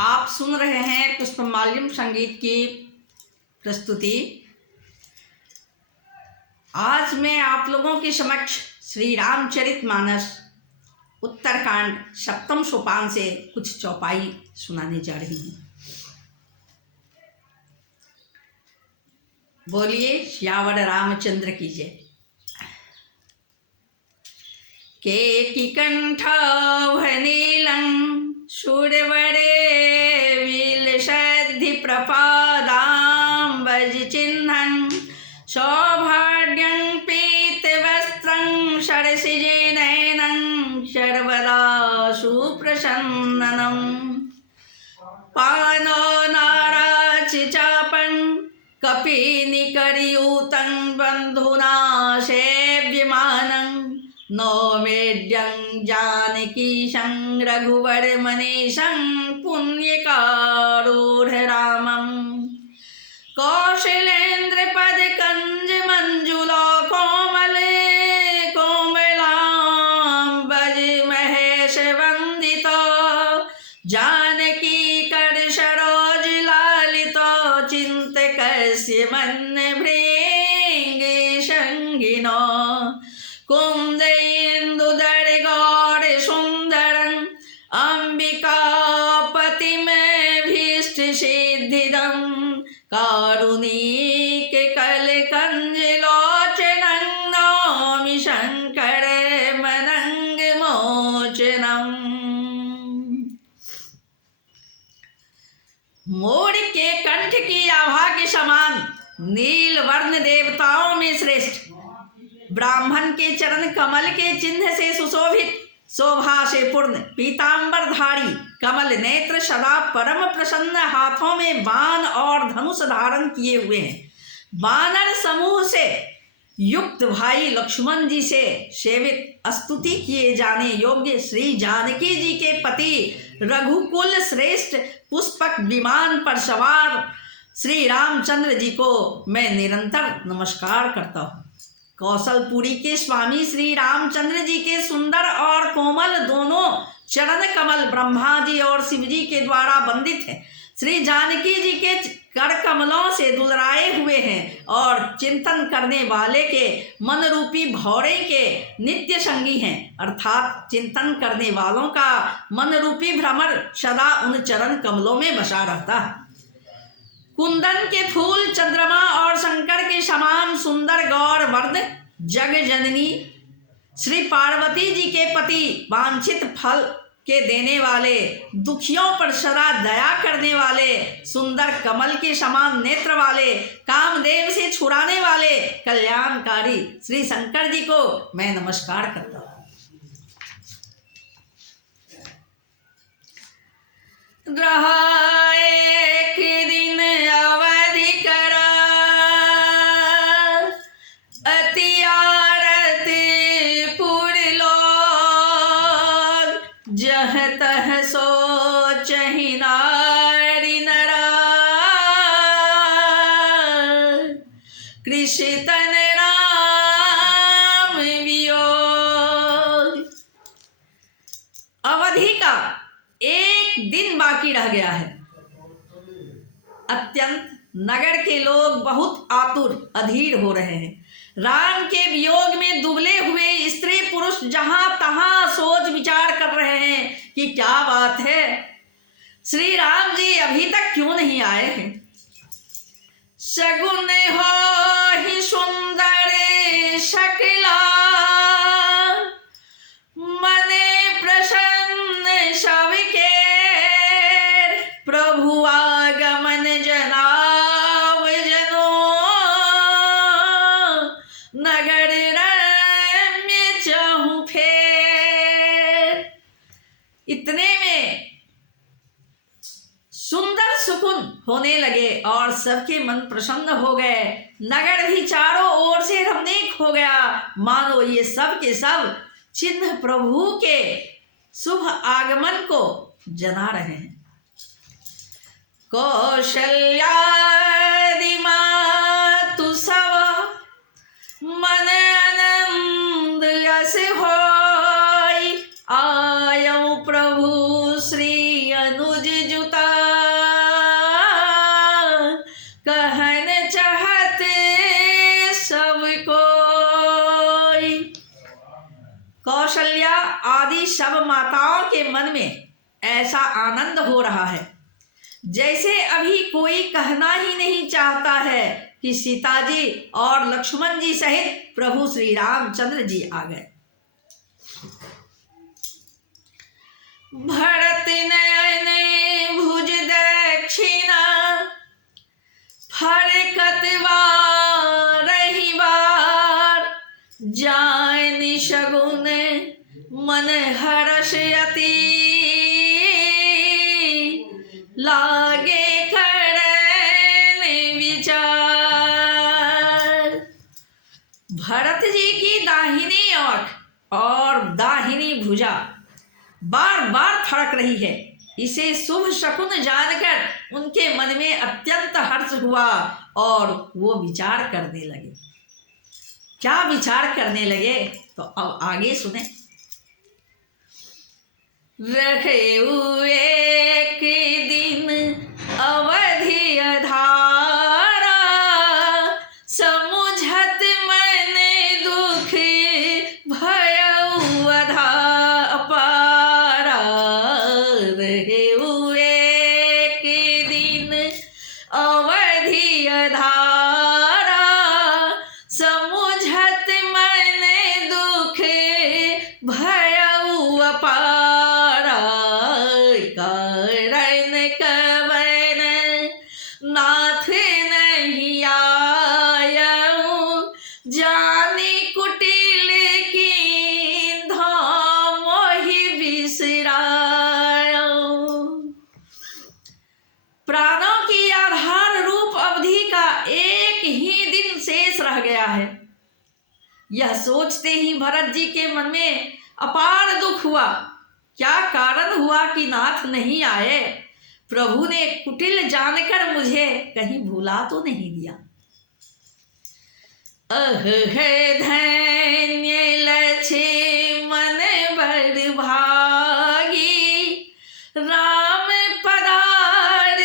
आप सुन रहे हैं पुष्पमाल्यम संगीत की प्रस्तुति। आज मैं आप लोगों के समक्ष श्री रामचरितमानस उत्तरकांड सप्तम सोपान से कुछ चौपाई सुनाने जा रही हूँ। बोलिए श्यावर रामचंद्र की जय। केकिकण्ठवनीलं शूरवरे विलसद्धि प्रपादाम्बुजचिह्नं सौभाग्यं पीतवस्त्रं सरसिजनयनं सर्वदा सुप्रसन्नं पानो नाराचिचापं कपिनिकरयूतं बन्धुना सेव्यमानं नौवेद्यं जानकीशं रघुवरमनीशं पुण्यकारूढरामं कौशलेन्द्रपदकञ्जमञ्जुला कोमलाम्बज महेशवन्दिता जानकीकरसरोजलालिता चिन्तकस्य मन्नभृङ्गे सङ्गिनो कुन्देन्दुदरगौर सुन्दरं अम्बिकापतिमभीष्टसिद्धिदं कारुणिककलकञ्जलोचनं नौमि शङ्करमनङ्गमोचनम्। मोर के कंठ की आभा के समान नील वर्ण देवताओं में श्रेष्ठ ब्राह्मण के चरण कमल के चिन्ह से सुशोभित शोभा से पूर्ण पीतांबरधारी कमल नेत्र सदा परम प्रसन्न हाथों में बाण और धनुष धारण किए हुए हैं। वानर समूह से युक्त भाई लक्ष्मण जी से सेवित स्तुति किए जाने योग्य श्री जानकी जी के पति रघुकुल श्रेष्ठ पुष्पक विमान पर सवार श्री रामचंद्र जी को मैं निरंतर नमस्कार करता हूँ। कौशलपुरी के स्वामी श्री रामचंद्र जी के सुंदर और कोमल दोनों चरण कमल ब्रह्मा जी और शिव जी के द्वारा वंदित हैं। श्री जानकी जी के कर कमलों से दुलराए हुए हैं और चिंतन करने वाले के मन रूपी भौरे के नित्य संगी हैं, अर्थात चिंतन करने वालों का मन रूपी भ्रमर सदा उन चरण कमलों में बसा रहता है। कुंदन के फूल चंद्रमा और शंकर के समान सुंदर गौर वर्ण जग जननी श्री पार्वती जी के पति वांछित फल के देने वाले दुखियों पर सदा दया करने वाले सुंदर कमल के समान नेत्र वाले कामदेव से छुड़ाने वाले कल्याणकारी श्री शंकर जी को मैं नमस्कार करता हूँ। एक दिन अवधि करा अति आरती पुर लोग जह तह सोचहि नारी नरा कृषि तन राम वियोग। अवधि का एक दिन बाकी रह गया है। अत्यंत नगर के लोग बहुत आतुर अधीर हो रहे हैं। राम के वियोग में दुबले हुए स्त्री पुरुष जहां तहां सोच विचार कर रहे हैं कि क्या बात है, श्री राम जी अभी तक क्यों नहीं आए हैं। सगुन हो ही सुंदर शकला मने प्रसन्न सबके प्रभु आगमन जनाव जनो नगर रम्य चहु फेर। इतने में सुंदर सुकुन होने लगे और सबके मन प्रसन्न हो गए। नगर भी चारों ओर से रमणीक हो गया, मानो ये सब के सब चिन्ह प्रभु के शुभ आगमन को जना रहे हैं। कौशल्यादि मातु सब मन आनंद यस होय आयौ प्रभु अनुज जुता कहन चाहते सब कोई। कौशल्या आदि सब माताओं के मन में ऐसा आनंद हो रहा है जैसे अभी कोई कहना ही नहीं चाहता है कि सीता जी और लक्ष्मण जी सहित प्रभु श्री रामचंद्र जी आ गए। भरत नयन भुज दक्षिणा फरकत बारहि बार जान शगुन मन हर्ष अति लागे करन विचार। भरत जी की दाहिनी ओर और दाहिनी भुजा बार बार फड़क रही है। इसे शुभ शकुन जानकर उनके मन में अत्यंत हर्ष हुआ और वो विचार करने लगे। क्या विचार करने लगे तो अब आगे सुने। रखे एक दिन अवधि अधारा समुझत मन दुख भयउ अपारा। रहे एक दिन अवधि अधारा समुझत मन दुख भयउ अपारा। कारण कवन नाथ नहीं आयऊ जानी कुटिल की धाम मोहि बिसरायऊ। प्राणों की आधार रूप अवधि का एक ही दिन शेष रह गया है। यह सोचते ही भरत जी के मन में अपार दुख हुआ। क्या कारण हुआ कि नाथ नहीं आए? प्रभु ने कुटिल जानकर मुझे कहीं भुला तो नहीं दिया। है धन्य लक्ष्मण बड़ भागी राम पधार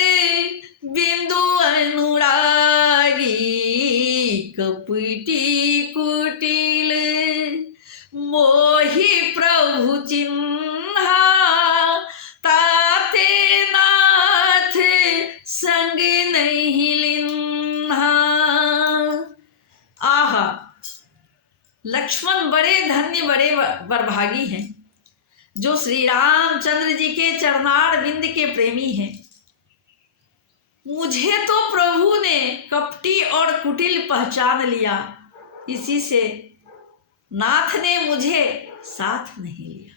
बिंदु अनुरागी। कपटी कुटिल मोहि प्रभु चिन्हा ताते नाथ संग नहीं लिन्हा। आहा, लक्ष्मण बड़े धन्य बड़े वरभागी हैं जो श्री रामचंद्र जी के चरणार बिंद के प्रेमी हैं। मुझे तो प्रभु ने कपटी और कुटिल पहचान लिया, इसी से नाथ ने मुझे साथ नहीं लिया।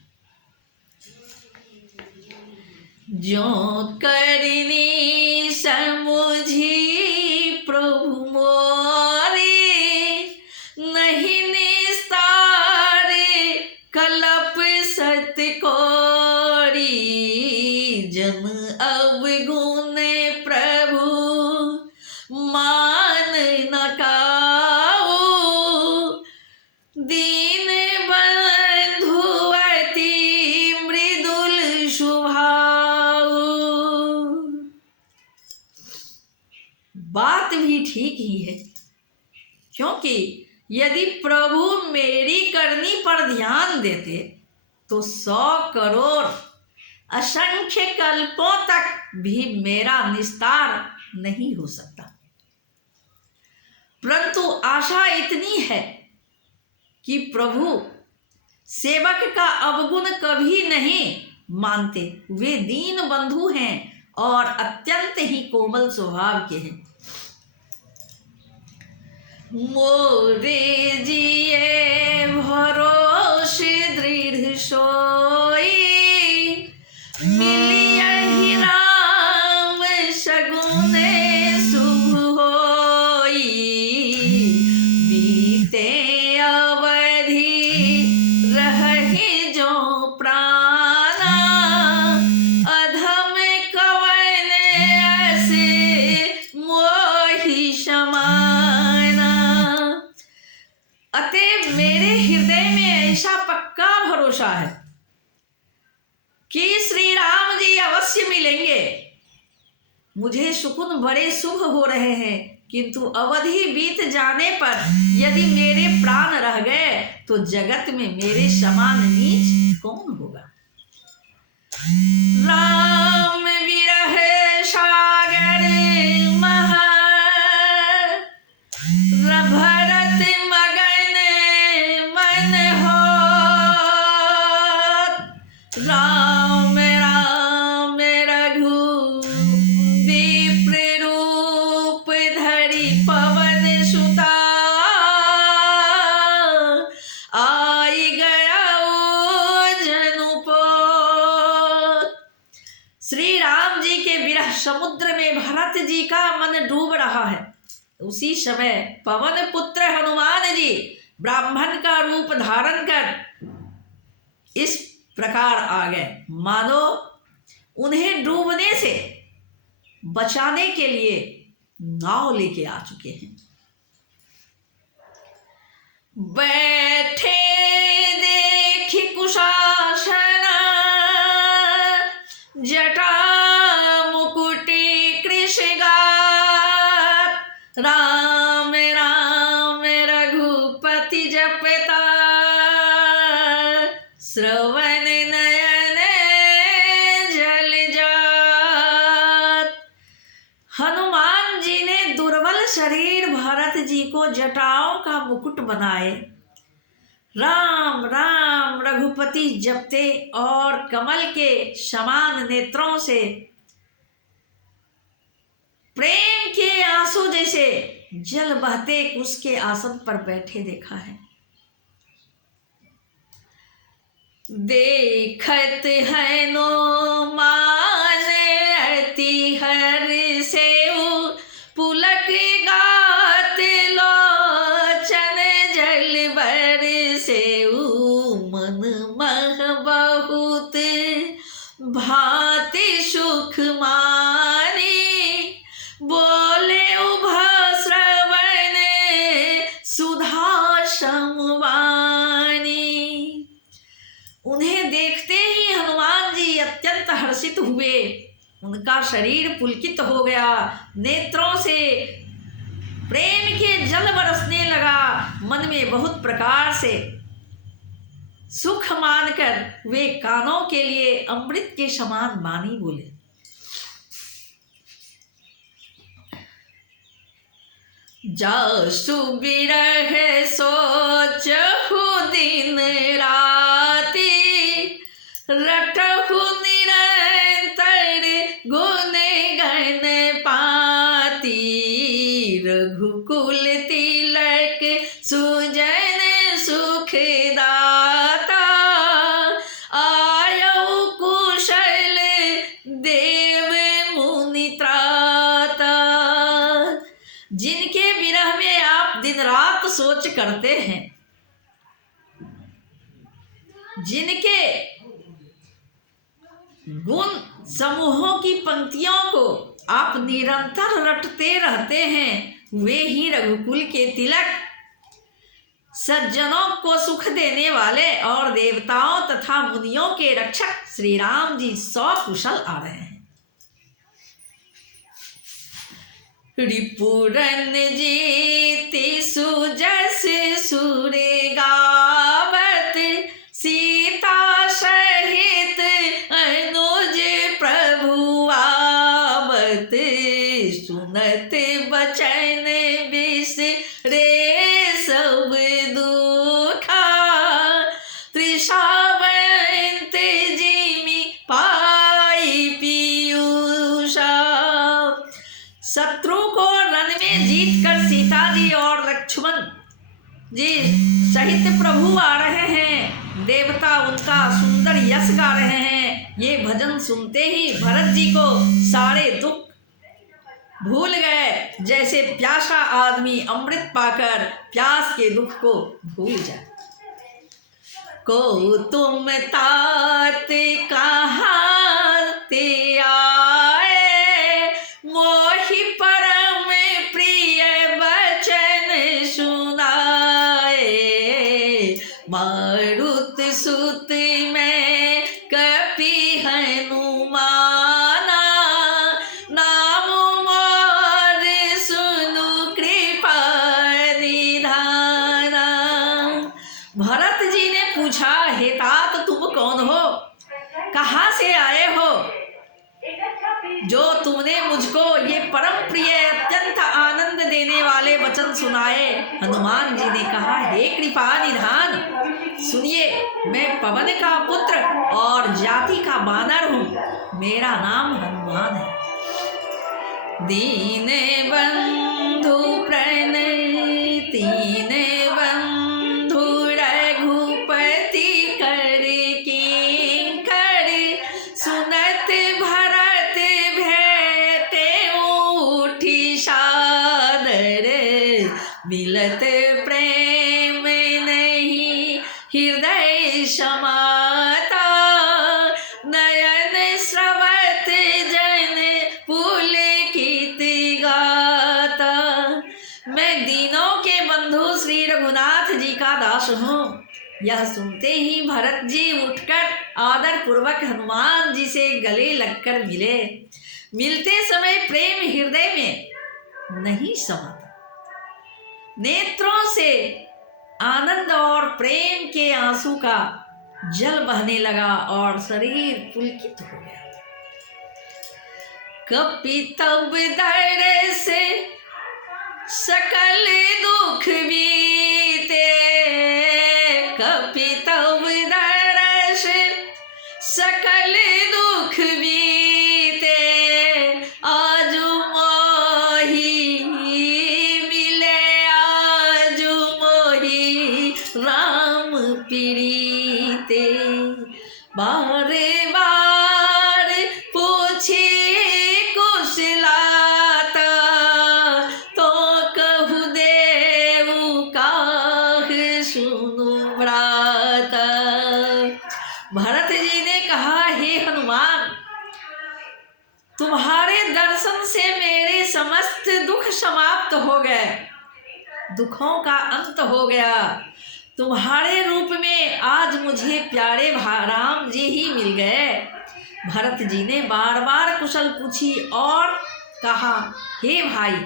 जो करनी समुझी प्रभु मोरे नहीं निस्तार कलप सत कोरी। जन अवगुण प्रभु मान न काऊ दीन बंधु अति मृदुल स्वभाव। बात भी ठीक ही है, क्योंकि यदि प्रभु मेरी करनी पर ध्यान देते तो 100 करोड़ असंख्य कल्पों तक भी मेरा निस्तार नहीं हो सकता। परंतु आशा इतनी है कि प्रभु सेवक का अवगुण कभी नहीं मानते। वे दीन बंधु हैं और अत्यंत ही कोमल स्वभाव के हैं। मोरे जिए भरोसे दृढ़ सोई मिलियहि राम सगुन शुभ होई। बीते अवधि रहे जो प्राणा अधम कवन ऐसे मोहि समाना। अतः मेरे हृदय में ऐसा पक्का भरोसा है कि श्री राम जी अवश्य मिलेंगे। मुझे सुकुन बड़े शुभ हो रहे हैं, किंतु अवधि बीत जाने पर यदि मेरे प्राण रह गए तो जगत में मेरे समान नीच कौन होगा। राम विरह सागर महा भरत मगन मन हो। राम राम रघु विप्र रूप धरि पवन सुता। आई गया जनुपोत। श्री राम जी के विरह समुद्र में भरत जी का मन डूब रहा है। उसी समय पवन पुत्र हनुमान जी ब्राह्मण का रूप धारण कर इस प्रकार आ गए, मानो उन्हें डूबने से बचाने के लिए नाव लेके आ चुके हैं। बैठे देखी कुशासन जटा मुकुटी कृषगार। राम राम रघुपति जपता श्रवण नयन जल जात। हनुमान जी ने दुर्बल शरीर भरत जी को जटाओं का मुकुट बनाए, राम राम रघुपति जपते और कमल के समान नेत्रों से प्रेम के आंसू जैसे जल बहते उसके आसन पर बैठे देखा है। देखत है नो मान अति हर्षेउ पुलक गात लोचन जल बरसेउ। मन मह बहुत भांति सुख मानी बोले उभा श्रवण सुधा समवानी। उन्हें देखते ही हनुमान जी अत्यंत हर्षित हुए, उनका शरीर पुलकित हो गया, नेत्रों से प्रेम के जल बरसने लगा। मन में बहुत प्रकार से सुख मानकर वे कानों के लिए अमृत के समान वाणी बोले। जासु बिरह सोचहु दिन राति रटहु निरंतर गुण गण पाती। रघुकुल तिलक सुजन सुख दाता आयौ कुशल देव मुनि त्राता। जिनके विरह में आप दिन रात सोच करते हैं, जिनके गुण समूहों की पंक्तियों को आप निरंतर रटते रहते हैं, वे ही रघुकुल के तिलक, सज्जनों को सुख देने वाले और देवताओं तथा मुनियों के रक्षक श्री राम जी सकुशल आ रहे हैं। रिपुरन जीति सुजस सुर गावत सीता सहित अनुज प्रभु आवत। सुनत बचन बिसरे सब दुखा तृषावंत जिमि पाई पीयूषा। शत्रु को रण में जीत कर सीता जी और लक्ष्मण जी सहित प्रभु आ रहे हैं, देवता उनका सुंदर यश गा रहे हैं। ये भजन सुनते ही भरत जी को सारे दुख भूल गए, जैसे प्यासा आदमी अमृत पाकर प्यास के दुख को भूल जाए। को तुम तात कहाँ ते आए मोहि परम प्रिय बचन सुनाए। मारुत सुत में कपि हनुमान वचन सुनाए। हनुमान जी ने कहा, हे कृपा निधान, सुनिए, मैं पवन का पुत्र और जाति का बानर हूँ। मेरा नाम हनुमान है। दीन बंधु प्रणति बंधु रघुपति कर किंकर, सुनत भरत भेटे उठी सादर, मिलत प्रेम नहीं हृदय समाता, नयन स्रवत जन पुलकित गाता। मैं दीनों के बंधु श्री रघुनाथ जी का दास हूँ। यह सुनते ही भरत जी उठकर आदर पूर्वक हनुमान जी से गले लगकर मिले। मिलते समय प्रेम हृदय में नहीं समाता, नेत्रों से आनंद और प्रेम के आंसू का जल बहने लगा और शरीर पुलकित हो गया। कपितव दर से सकल दुख बीते, कपितव दर से सकल दुख बीते, आजु मोहि मिले आजु मोहि राम प्रीते। बारे बार पूछे कुशलाता, तो कहु देऊ काह सुनु भ्राता। भरत जी ने कहा, हे हनुमान, तुम्हारे दर्शन से मेरे समस्त दुख समाप्त हो गए, दुखों का अंत हो गया। तुम्हारे रूप में आज मुझे प्यारे राम जी ही मिल गए। भरत जी ने बार बार कुशल पूछी और कहा, हे भाई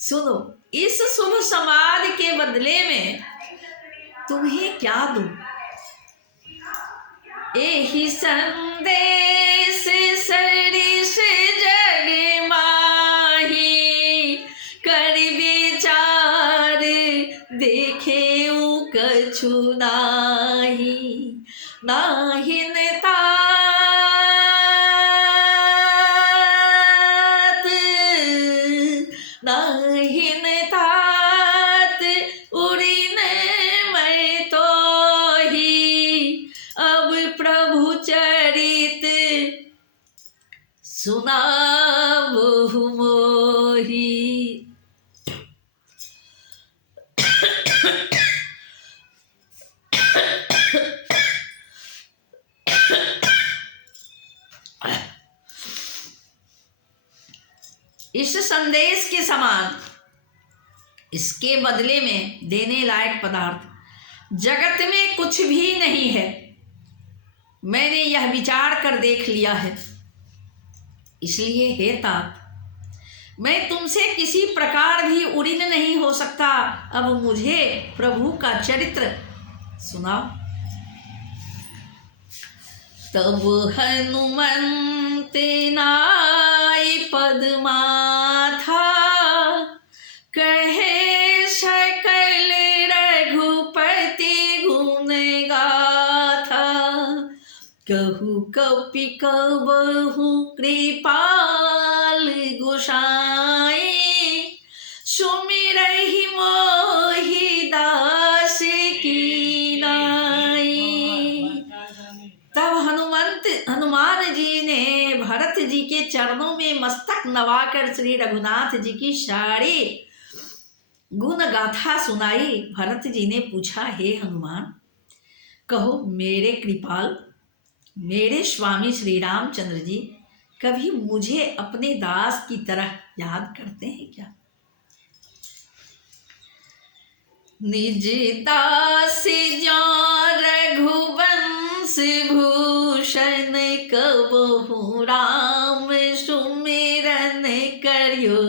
सुनो, इस शुभ समाद के बदले में तुम्हें क्या दूं? एहि संदेश सरिस जग माही, कर विचार देखे कछु नाही। नाहिन तात नाहिन तात उड़िन मैं तो ही, अब प्रभु चरित सुनाबहु मोहि। इस संदेश के समान इसके बदले में देने लायक पदार्थ जगत में कुछ भी नहीं है। मैंने यह विचार कर देख लिया है। इसलिए हे तात, मैं तुमसे किसी प्रकार भी उड़िन नहीं हो सकता। अब मुझे प्रभु का चरित्र सुनाओ। तब हनुमंत नाई पद माथा, कहे सकल रघुपति गुण गाथा। कहु कपि कबहु कृपाल गोसाई, सुमिरहि मोहि दास की नाई। तब हनुमान जी ने भरत जी के चरणों में मस्तक नवाकर श्री रघुनाथ जी की सारी गुण गाथा सुनाई। भरत जी ने पूछा, हे हनुमान, कहो मेरे कृपाल, मेरे स्वामी श्री रामचंद्र जी कभी मुझे अपने दास की तरह याद करते हैं क्या? निज दास जो रघुवंश भूषण, कबहु राम सुमिरन करियो।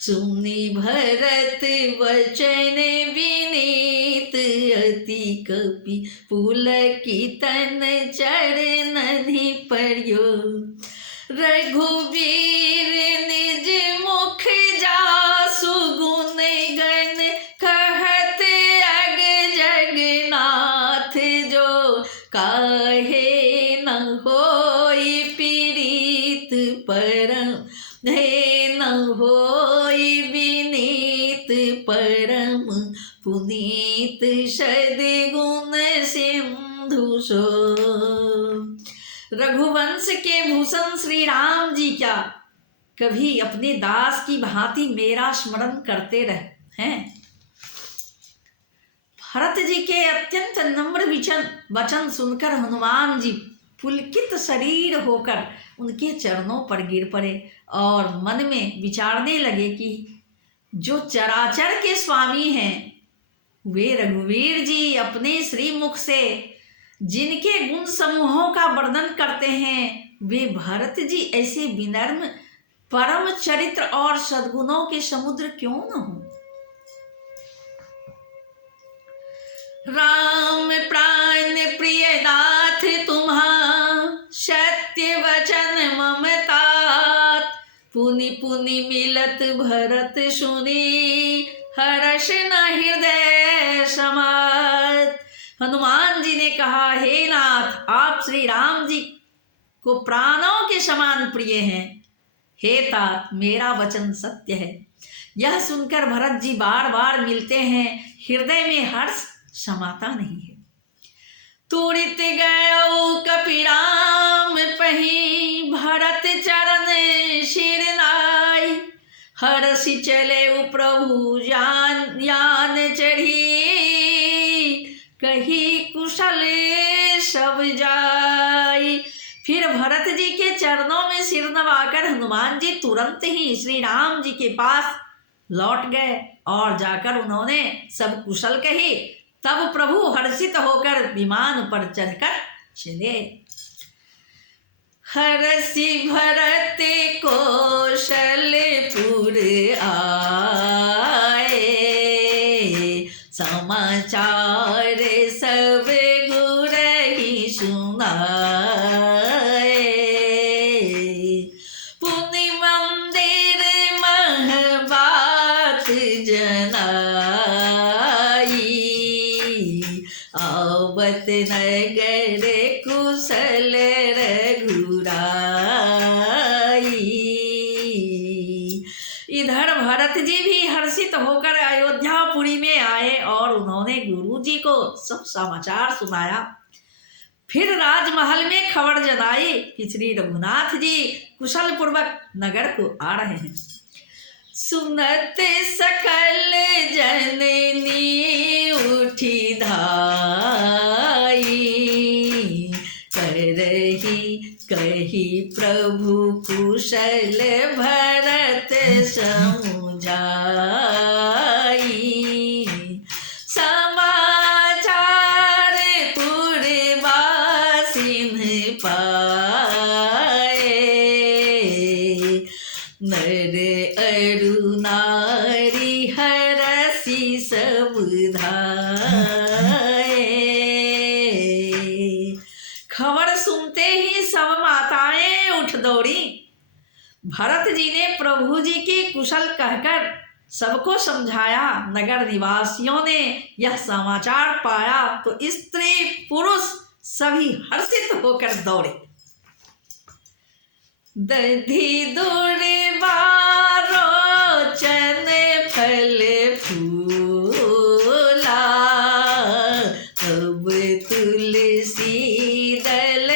सुनि भरत वचन विनीत, अति कपि पुलकितन चरणहि पर्यो। रघुवीर निज मुख जासु गुण गण परम, हे न होई विनीत परम पुनीत सद्गुण सिंधु सो। रघुवंश के भूषण श्री राम जी क्या कभी अपने दास की भांति मेरा स्मरण करते रहे हैं। भरत जी के अत्यंत नम्र वचन सुनकर हनुमान जी पुलकित शरीर होकर उनके चरणों पर गिर पड़े और मन में विचारने लगे कि जो चराचर के स्वामी हैं वे रघुवीर जी अपने श्रीमुख से जिनके गुण समूहों का वर्णन करते हैं, वे भरत जी ऐसे विनम्र परम चरित्र और सद्गुणों के समुद्र क्यों न हो। राम प्राण प्रिय नाथ तुम्हारा सत्य वचन ममतात, पुनि पुनि मिलत भरत सुनी हर्ष न हृदय समात। हनुमान जी ने कहा, हे नाथ, आप श्री राम जी को प्राणों के समान प्रिय हैं। हे तात, मेरा वचन सत्य है। यह सुनकर भरत जी बार बार मिलते हैं, हृदय में हर्ष समाता नहीं है। तुरित गयो कपिराम पही, भरत चरण शिर नाई, हर्षि चले प्रभु यान चढ़ी, कही कुशल सब जाई। फिर भरत जी के चरणों में सिर नवाकर हनुमान जी तुरंत ही श्री राम जी के पास लौट गए और जाकर उन्होंने सब कुशल कही। तब प्रभु हर्षित होकर विमान पर चढ़कर चले। हर्षि भरत कौशलपुर आए, समाचार सब गुरहि सुनाए, पुनि मंदिर महबात जनाई, आवत नगर कुशल रघुराई। इधर भरत जी भी हर्षित होकर अयोध्यापुरी में आए और उन्होंने गुरु जी को सब समाचार सुनाया। फिर राजमहल में खबर जनाई कि श्री रघुनाथ जी कुशल पूर्वक नगर को आ रहे हैं। सुनत सकल जननी उठी धाई, करही कही प्रभु कुशल भरत समुझाई, समाचार पुरवासिन पाए, नर अरु नारी हरषि सब धाए। खबर सुनते ही सब माताएं उठ दौड़ी। भरत जी ने प्रभु जी की कुशल कहकर सबको समझाया। नगर निवासियों ने यह समाचार पाया तो स्त्री पुरुष सभी हर्षित होकर दौड़े। दधि दुर्बारोचन फल फूला, तब तुलसी दल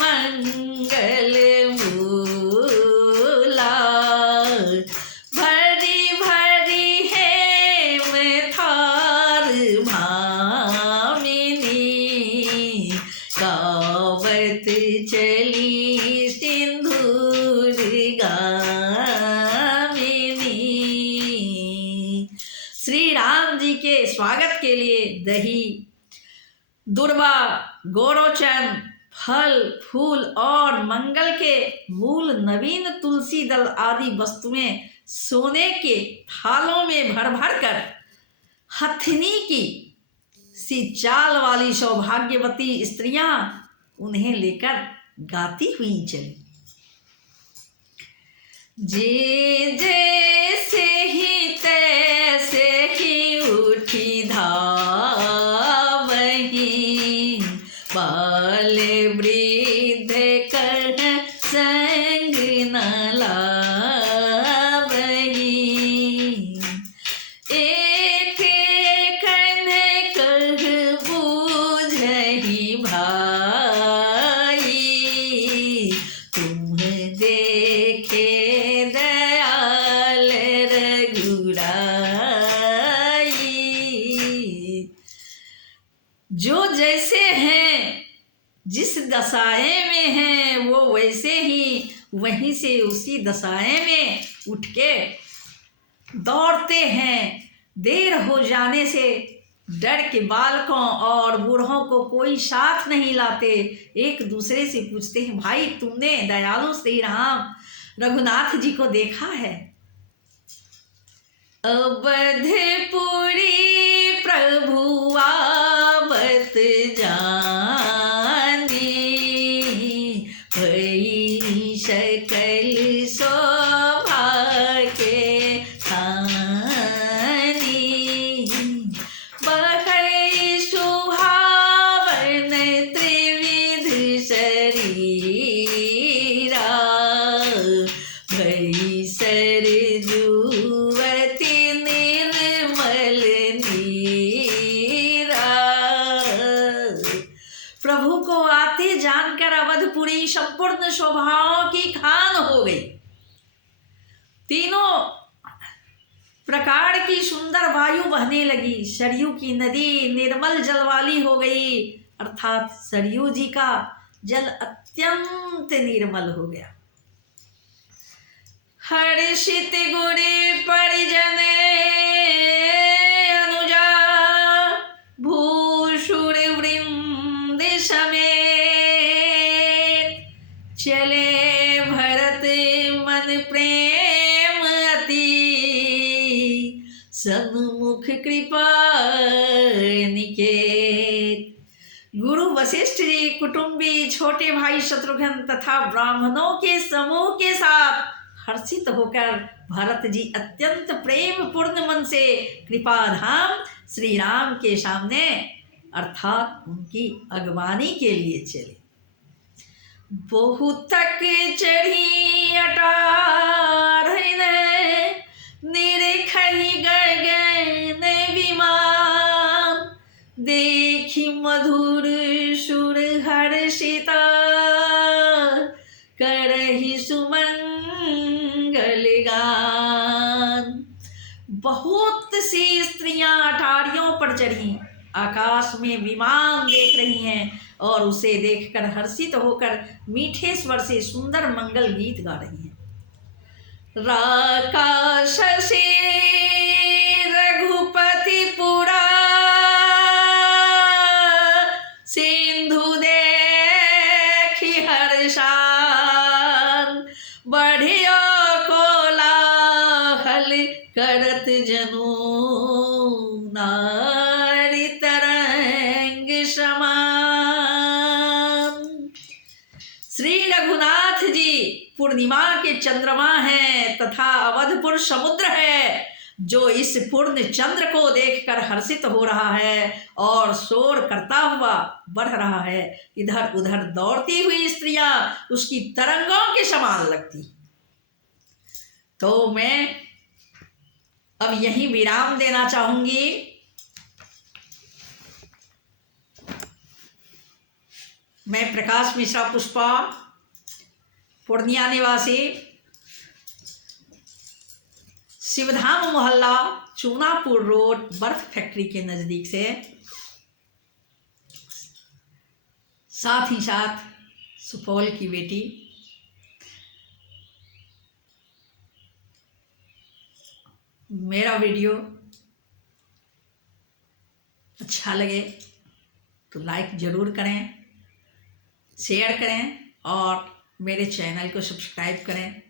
मंगल मूला, भरी भरी हेम थार भामिनी, गावत चली सिंधूर गामिनी। श्री राम जी के स्वागत के लिए दही, दुर्वा, गोरोचन, फल फूल और मंगल के मूल, नवीन तुलसी दल आदि वस्तुएं सोने के थालों में भर भर कर हथिनी की सी चाल वाली सौभाग्यवती स्त्रियां उन्हें लेकर गाती हुई चली। जे जैसे ही तैसे ही उठी धावही, बाल वृद्ध कर संग रंग न लावही। एक कन कह बूझहि भाई, तुम देखे दयाल रघुराई। जो जैसे हैं, जिस दशाएं में हैं, वो वैसे ही वहीं से उसी दशाएं में उठ के दौड़ते हैं। देर हो जाने से डर के बालकों और बूढ़ों को कोई साथ नहीं लाते। एक दूसरे से पूछते हैं, भाई तुमने दयालु श्री राम रघुनाथ जी को देखा है? अवधपुरी प्रभु आवत जानी, भई सकल शोभा के थानी। बहै सुहावन त्रिविध शरीरा, भई सरजुवती निर्मल नीरा। प्रभु को आते जानकर अवधपुरी संपूर्ण शोभाओं की खान हो गई। तीनों प्रकार की सुंदर वायु बहने लगी। सरयू की नदी निर्मल जल वाली हो गई, अर्थात सरयू जी का जल अत्यंत निर्मल हो गया। हर्षित गुरी परिजन अनुजा, भूषुर वृंद समेत। चले भरत मन प्रेम अति, सन्मुख कृपा निकेत। गुरु वशिष्ठ जी, कुटुंबी, छोटे भाई शत्रुघ्न तथा ब्राह्मणों के समूह के साथ हर्षित होकर भरत जी अत्यंत प्रेम पूर्ण मन से कृपाधाम श्री राम के सामने अर्थात उनकी अगवानी के लिए चले। बहुत तक चढ़ी अटार निरखहि गगन विमान, देखी मधुर सुर हर्षिता, करहि सुमंगल गान। बहुत सी स्त्रियां अटारियों पर चढ़ी, आकाश में विमान देख रही हैं और उसे देखकर हर्षित होकर मीठे स्वर से सुंदर मंगल गीत गा रही हैं। राकाश से रघुपति पुरा, सिंधु देखी हर्षान। बढ़ियो कोलाहल करत जनु, नारी तरंग समान। श्री रघुनाथ जी पूर्णिमा के चंद्रमा हैं तथा अवधपुर समुद्र है, जो इस पूर्ण चंद्र को देखकर हर्षित हो रहा है और शोर करता हुआ बढ़ रहा है। इधर उधर दौड़ती हुई स्त्रियां उसकी तरंगों के समान लगती। तो मैं अब यहीं विराम देना चाहूंगी। मैं प्रकाश मिश्रा पुष्पा, पूर्णिया निवासी, शिवधाम मोहल्ला, चूनापुर रोड, बर्फ फैक्ट्री के नज़दीक से, साथ ही साथ सुपौल की बेटी। मेरा वीडियो अच्छा लगे तो लाइक ज़रूर करें, शेयर करें और मेरे चैनल को सब्सक्राइब करें।